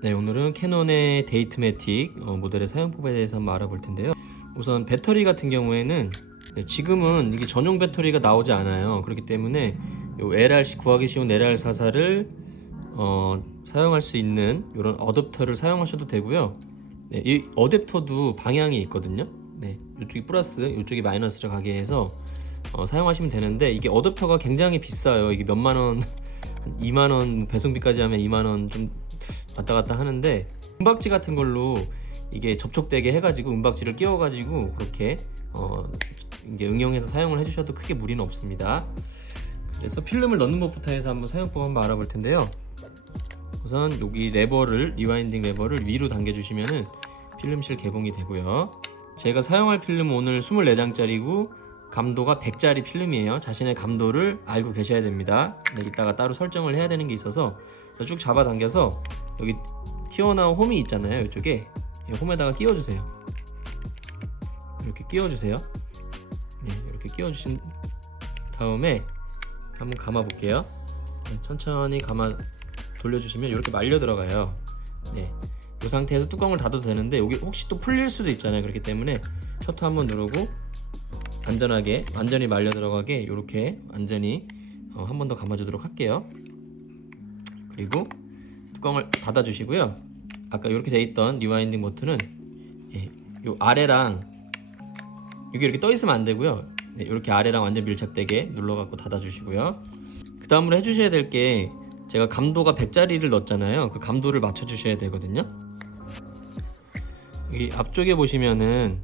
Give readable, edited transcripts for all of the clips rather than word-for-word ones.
네, 오늘은 캐논의 데이트매틱 모델의 사용법에 대해서 한번 알아볼 텐데요. 우선 배터리 같은 경우에는 지금은 이게 전용 배터리가 나오지 않아요. 그렇기 때문에 요 구하기 쉬운 LR44를 사용할 수 있는 이런 어댑터를 사용하셔도 되고요. 네, 이 어댑터도 방향이 있거든요. 네, 이쪽이 플러스, 이쪽이 마이너스를 가게 해서 사용하시면 되는데, 이게 어댑터가 굉장히 비싸요. 이게 몇만 원, 한 2만 원, 배송비까지 하면 2만 원 좀 왔다 갔다 하는데, 은박지 같은 걸로 이게 접촉되게 해가지고 은박지를 끼워가지고 그렇게 이제 응용해서 사용을 해주셔도 크게 무리는 없습니다. 그래서 필름을 넣는 법부터 해서 한번 사용법 한번 알아볼 텐데요. 우선 여기 레버를, 리와인딩 레버를 위로 당겨주시면은 필름실 개봉이 되고요. 제가 사용할 필름 오늘 24장짜리고 감도가 100짜리 필름이에요. 자신의 감도를 알고 계셔야 됩니다. 네, 이따가 따로 설정을 해야 되는 게 있어서 쭉 잡아 당겨서 여기 튀어나온 홈이 있잖아요. 이쪽에 이 홈에다가 끼워주세요. 이렇게 끼워주세요. 네, 이렇게 끼워주신 다음에 한번 감아 볼게요. 네, 천천히 감아 돌려주시면 이렇게 말려 들어가요. 네, 이 상태에서 뚜껑을 닫아도 되는데 여기 혹시 또 풀릴 수도 있잖아요. 그렇기 때문에 셔터 한번 누르고 안전하게 완전히 말려 들어가게 이렇게 완전히 한 번 더 감아주도록 할게요. 그리고 뚜껑을 닫아 주시고요. 아까 이렇게 돼 있던 리와인딩 버튼은 요 아래랑 여기 이렇게 떠 있으면 안 되고요. 네, 이렇게 아래랑 완전 밀착되게 눌러 갖고 닫아 주시고요. 그 다음으로 해주셔야 될 게, 제가 감도가 100짜리를 넣었잖아요. 그 감도를 맞춰 주셔야 되거든요. 여기 앞쪽에 보시면은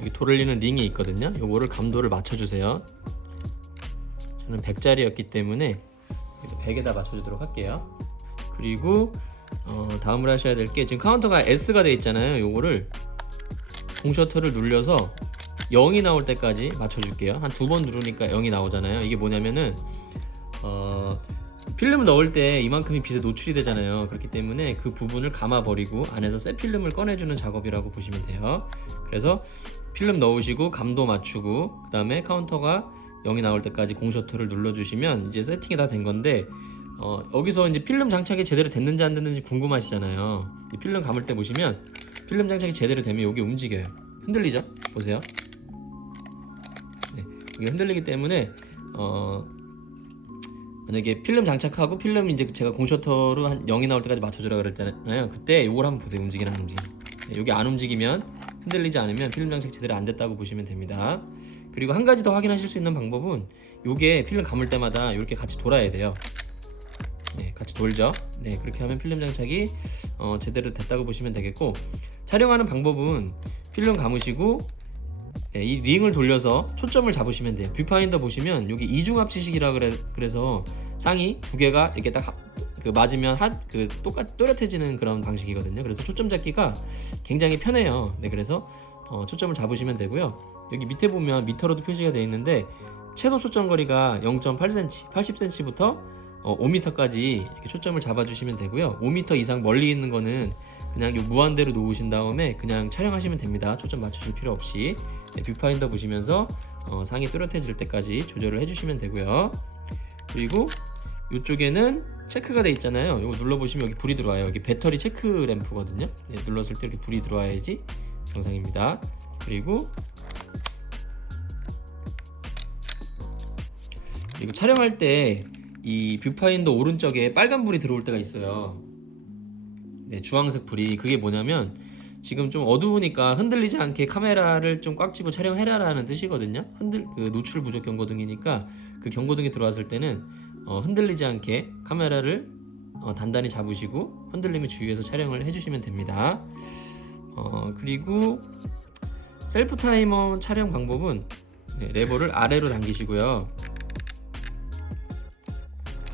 여기 돌리는 링이 있거든요. 요거를 감도를 맞춰 주세요. 저는 100짜리였기 때문에 100에다 맞춰 주도록 할게요. 그리고 다음으로 하셔야 될 게, 지금 카운터가 S가 되어 있잖아요. 요거를 공셔터를 눌려서 0이 나올 때까지 맞춰 줄게요. 한 2번 누르니까 0이 나오잖아요. 이게 뭐냐면은 필름을 넣을 때 이만큼이 빛에 노출이 되잖아요. 그렇기 때문에 그 부분을 감아 버리고 안에서 새 필름을 꺼내주는 작업이라고 보시면 돼요. 그래서 필름 넣으시고 감도 맞추고 그 다음에 카운터가 0이 나올 때까지 공셔터를 눌러주시면 이제 세팅이 다 된 건데, 여기서 이제 필름 장착이 제대로 됐는지 안 됐는지 궁금하시잖아요. 필름 감을 때 보시면 필름 장착이 제대로 되면 여기 움직여요. 흔들리죠? 보세요. 네, 이게 흔들리기 때문에 만약에 필름 장착하고 필름 이제 제가 공셔터로 한 0이 나올 때까지 맞춰주라 그랬잖아요. 그때 이걸 한번 보세요. 움직이는 움직임. 네, 여기 안 움직이면, 흔들리지 않으면 필름 장착 제대로 안 됐다고 보시면 됩니다. 그리고 한 가지 더 확인하실 수 있는 방법은, 요게 필름 감을 때마다 이렇게 같이 돌아야 돼요. 네, 같이 돌죠. 네, 그렇게 하면 필름 장착이 제대로 됐다고 보시면 되겠고, 촬영하는 방법은 필름 감으시고 이 링을 돌려서 초점을 잡으시면 돼요. 뷰파인더 보시면 여기 이중합치식이라 그래서 상이 두 개가 이렇게 딱 맞으면 또렷해지는 그런 방식이거든요. 그래서 초점 잡기가 굉장히 편해요. 네, 그래서 초점을 잡으시면 되고요. 여기 밑에 보면 미터로도 표시가 되어 있는데, 최소 초점 거리가 0.8cm, 80cm부터 5m까지 이렇게 초점을 잡아주시면 되고요. 5m 이상 멀리 있는 거는 그냥 요 무한대로 놓으신 다음에 그냥 촬영하시면 됩니다. 초점 맞추실 필요 없이. 네, 뷰파인더 보시면서 상이 뚜렷해질 때까지 조절을 해주시면 되고요. 그리고 이쪽에는 체크가 돼 있잖아요. 이거 눌러보시면 여기 불이 들어와요. 여기 배터리 체크 램프거든요. 네, 눌렀을 때 이렇게 불이 들어와야지 정상입니다. 그리고 촬영할 때 이 뷰파인더 오른쪽에 빨간 불이 들어올 때가 있어요. 네, 주황색 불이. 그게 뭐냐면 지금 좀 어두우니까 흔들리지 않게 카메라를 좀 꽉 쥐고 촬영해라라는 뜻이거든요. 노출 부족 경고등이니까 그 경고등이 들어왔을 때는 흔들리지 않게 카메라를 단단히 잡으시고 흔들림에 주의해서 촬영을 해주시면 됩니다. 그리고 셀프 타이머 촬영 방법은, 네, 레버를 아래로 당기시고요.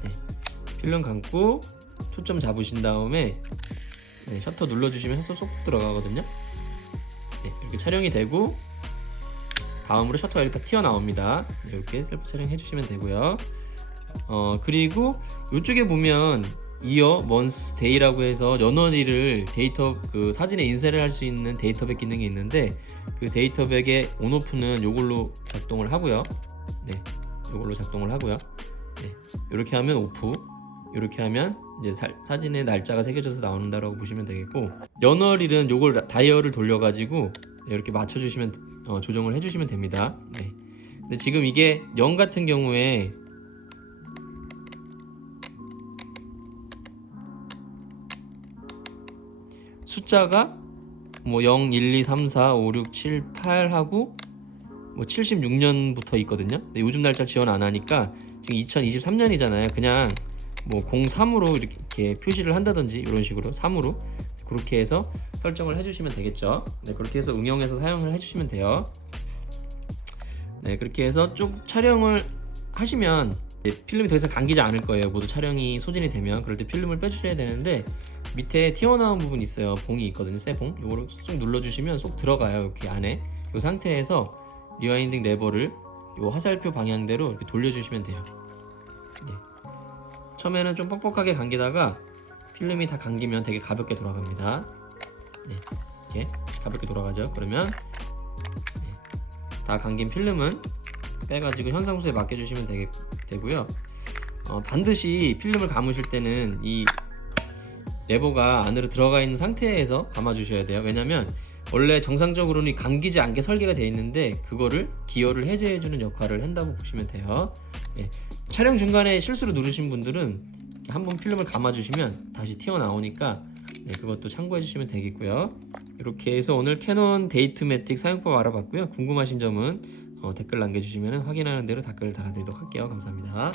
네, 필름 감고 초점 잡으신 다음에 네, 셔터 눌러주시면 해서 쏙 들어가거든요. 네, 이렇게 촬영이 되고 다음으로 셔터가 이렇게 다 튀어나옵니다. 네, 이렇게 셀프 촬영 해주시면 되고요. 그리고 이쪽에 보면 이어 먼스 데이라고 해서 연월일을 사진에 인쇄를 할 수 있는 데이터백 기능이 있는데, 그 데이터백의 온오프는 요걸로 작동을 하고요. 네, 요걸로 작동을 하고요. 네, 이렇게 하면 오프, 이렇게 하면 이제 사진에 날짜가 새겨져서 나온다라고 보시면 되겠고, 연월일은 요걸 다이얼을 돌려가지고 이렇게 맞춰주시면 조정을 해주시면 됩니다. 네. 근데 지금 이게 영 같은 경우에 숫자가 뭐 0, 1, 2, 3, 4, 5, 6, 7, 8 하고 뭐 76년부터 있거든요. 근데 요즘 날짜 지원 안 하니까 지금 2023년이잖아요. 그냥 뭐 03으로 이렇게 표시를 한다든지 이런 식으로 3으로 그렇게 해서 설정을 해주시면 되겠죠. 네, 그렇게 해서 응용해서 사용을 해주시면 돼요. 네, 그렇게 해서 쭉 촬영을 하시면 필름이 더 이상 감기지 않을 거예요. 모두 촬영이 소진이 되면 그럴 때 필름을 빼주셔야 되는데, 밑에 튀어나온 부분이 있어요. 봉이 있거든요. 쇠봉. 요거를 쏙 눌러주시면 쏙 들어가요. 이렇게 안에. 이 상태에서 리와인딩 레버를 요 화살표 방향대로 이렇게 돌려주시면 돼요. 네. 처음에는 좀 뻑뻑하게 감기다가 필름이 다 감기면 되게 가볍게 돌아갑니다. 네. 이렇게 가볍게 돌아가죠. 그러면 다 감긴 필름은 빼가지고 현상수에 맡겨주시면 되고요. 반드시 필름을 감으실 때는 이 레버가 안으로 들어가 있는 상태에서 감아주셔야 돼요. 왜냐면 원래 정상적으로는 감기지 않게 설계가 되어 있는데 그거를 기어를 해제해주는 역할을 한다고 보시면 돼요. 예. 촬영 중간에 실수로 누르신 분들은 한번 필름을 감아주시면 다시 튀어나오니까 그것도 참고해 주시면 되겠고요. 이렇게 해서 오늘 캐논 데이트매틱 사용법 알아봤고요. 궁금하신 점은 댓글 남겨주시면 확인하는 대로 댓글 달아드리도록 할게요. 감사합니다.